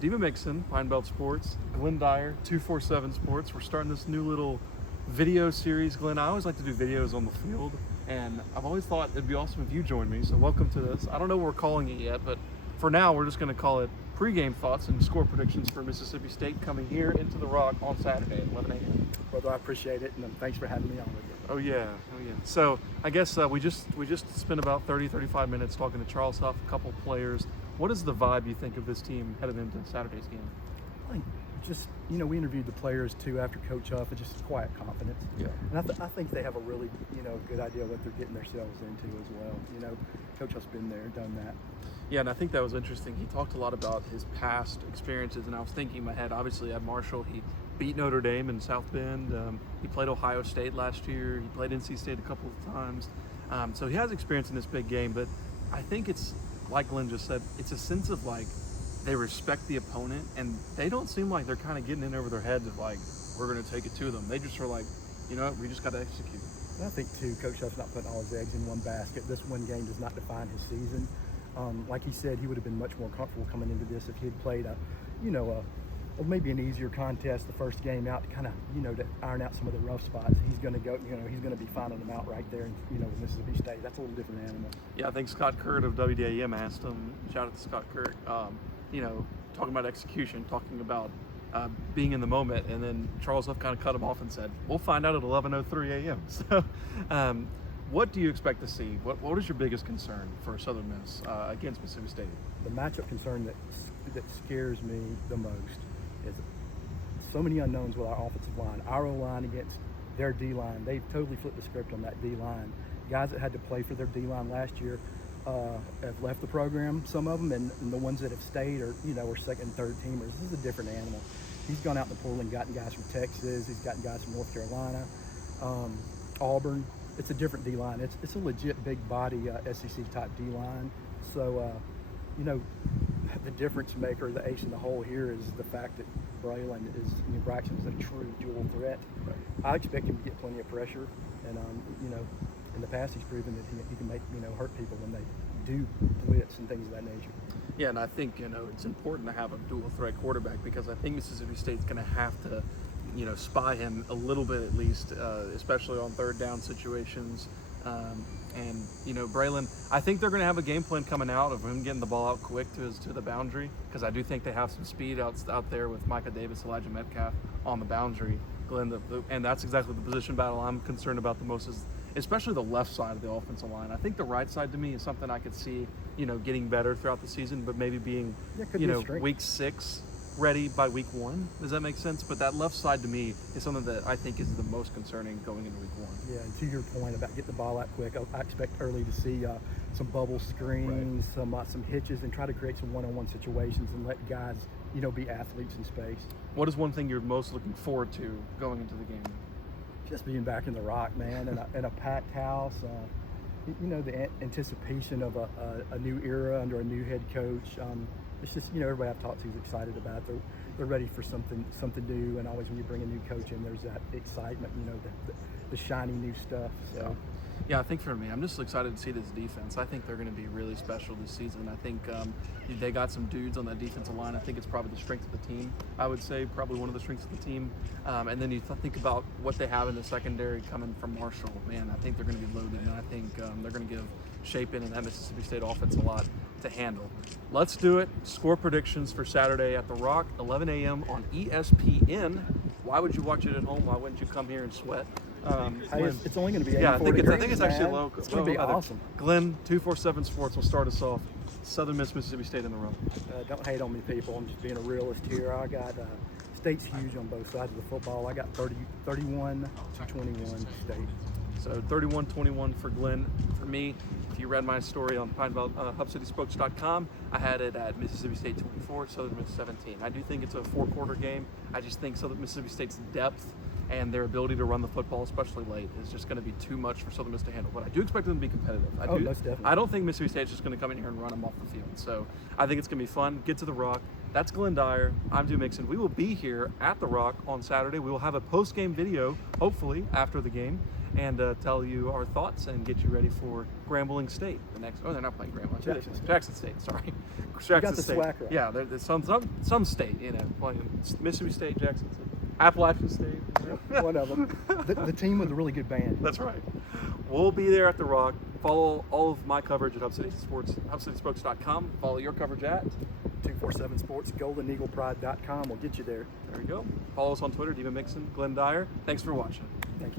Dima Mixon, Pine Belt Sports, Glyn Dyar, 247 Sports. We're starting this new little video series. Glenn, I always like to do videos on the field, and I've always thought it'd be awesome if you joined me, so welcome to this. I don't know what we're calling it yet, but for now, we're just going to call it pregame thoughts and score predictions for Mississippi State coming here into the Rock on Saturday at 11 a.m. Brother, I appreciate it, and thanks for having me on with you. Oh yeah. So I guess we just spent about 35 minutes talking to Charles Huff, a couple players. What is the vibe you think of this team headed into Saturday's game? I think just, we interviewed the players too after Coach Huff, and just quiet confidence. Yeah. And I think they have a really, good idea what they're getting themselves into as well. Coach Huff's been there, done that. Yeah, and I think that was interesting. He talked a lot about his past experiences, and I was thinking in my head, obviously at Marshall, he beat Notre Dame in South Bend. He played Ohio State last year. He played NC State a couple of times. So he has experience in this big game, but I think it's, like Glenn just said, it's a sense of like they respect the opponent, and they don't seem like they're kind of getting in over their heads of like, we're going to take it to them. They just are like, we just got to execute. And I think too, Coach Huff's not putting all his eggs in one basket. This one game does not define his season. Like he said, he would have been much more comfortable coming into this if he had played maybe an easier contest the first game out to kind of, to iron out some of the rough spots. He's going to go, he's going to be finding them out right there, with Mississippi State. That's a little different animal. Yeah, I think Scott Kurt of WDAM asked him, shout out to Scott Kurt, talking about execution, talking about being in the moment, and then Charles Huff kind of cut him off and said, we'll find out at 11:03 a.m. So what do you expect to see? What is your biggest concern for Southern Miss against Mississippi State? The matchup concern that scares me the most is so many unknowns with our offensive line. Our O-line against their D-line. They've totally flipped the script on that D-line. Guys that had to play for their D-line last year have left the program, some of them, and the ones that have stayed are second and third teamers. This is a different animal. He's gone out in the portal and gotten guys from Texas. He's gotten guys from North Carolina, Auburn. It's a different D-line. It's a legit big body SEC type D-line. So, the difference maker, the ace in the hole here is the fact that Braxton is a true dual threat. Right. I expect him to get plenty of pressure, and in the past he's proven that he can make hurt people when they do blitz and things of that nature. Yeah, and I think it's important to have a dual threat quarterback, because I think Mississippi State's going to have to spy him a little bit at least, especially on third down situations. And Braylon, I think they're going to have a game plan coming out of him getting the ball out quick to the boundary, because I do think they have some speed out there with Micah Davis, Elijah Metcalf on the boundary. Glenn, and that's exactly the position battle I'm concerned about the most, is especially the left side of the offensive line. I think the right side to me is something I could see getting better throughout the season, but maybe being week 6 ready by week 1. Does that make sense? But that left side to me is something that I think is the most concerning going into week 1. Yeah, and to your point about getting the ball out quick, I expect early to see some bubble screens, right, some hitches, and try to create some one-on-one situations and let guys, be athletes in space. What is one thing you're most looking forward to going into the game? Just being back in the Rock, man, in a packed house. The anticipation of a new era under a new head coach. It's just, everybody I've talked to is excited about it. They're ready for something new, and always when you bring a new coach in, there's that excitement, the shiny new stuff. So. Yeah, I think for me, I'm just excited to see this defense. I think they're going to be really special this season. I think they got some dudes on that defensive line. I think it's probably the strength of the team. I would say probably one of the strengths of the team. And then you think about what they have in the secondary coming from Marshall. Man, I think they're going to be loaded, and I think they're going to give Shapen and that Mississippi State offense a lot to handle. Let's do it. Score predictions for Saturday at the Rock, 11 a.m. on ESPN. Why would you watch it at home? Why wouldn't you come here and sweat? It's only going to be 84 I degrees, think it's actually local. It's going to be awesome. Glenn, 247 Sports will start us off. Southern Miss, Mississippi State in the row. Don't hate on me, people. I'm just being a realist here. I got State's huge on both sides of the football. I got 31-21 State. So 31-21 for Glenn. For me, if you read my story on HubCitySpokes.com, I had it at Mississippi State 24, Southern Miss 17. I do think it's a 4-quarter game. I just think Southern Mississippi State's depth and their ability to run the football, especially late, is just going to be too much for Southern Miss to handle. But I do expect them to be competitive. Most definitely. I don't think Mississippi State's just going to come in here and run them off the field. So I think it's going to be fun. Get to the Rock. That's Glyn Dyar. I'm Dima Mixon. We will be here at the Rock on Saturday. We will have a post-game video, hopefully, after the game. and tell you our thoughts and get you ready for Grambling State. The next, oh, they're not playing Grambling. Jackson State. Jackson State, sorry. You Jackson got the State. SWAC right. Yeah, there's some state, you know, playing Mississippi State, Jackson State, Appalachian State. One of them. The team with a really good band. That's right. We'll be there at the Rock. Follow all of my coverage at Hub City Sports, HubCitySpokes.com. Follow your coverage at 247 Sports, GoldenEaglePride.com will get you there. There you go. Follow us on Twitter, Dima Mixon, Glyn Dyar. Thanks for watching. Thank you.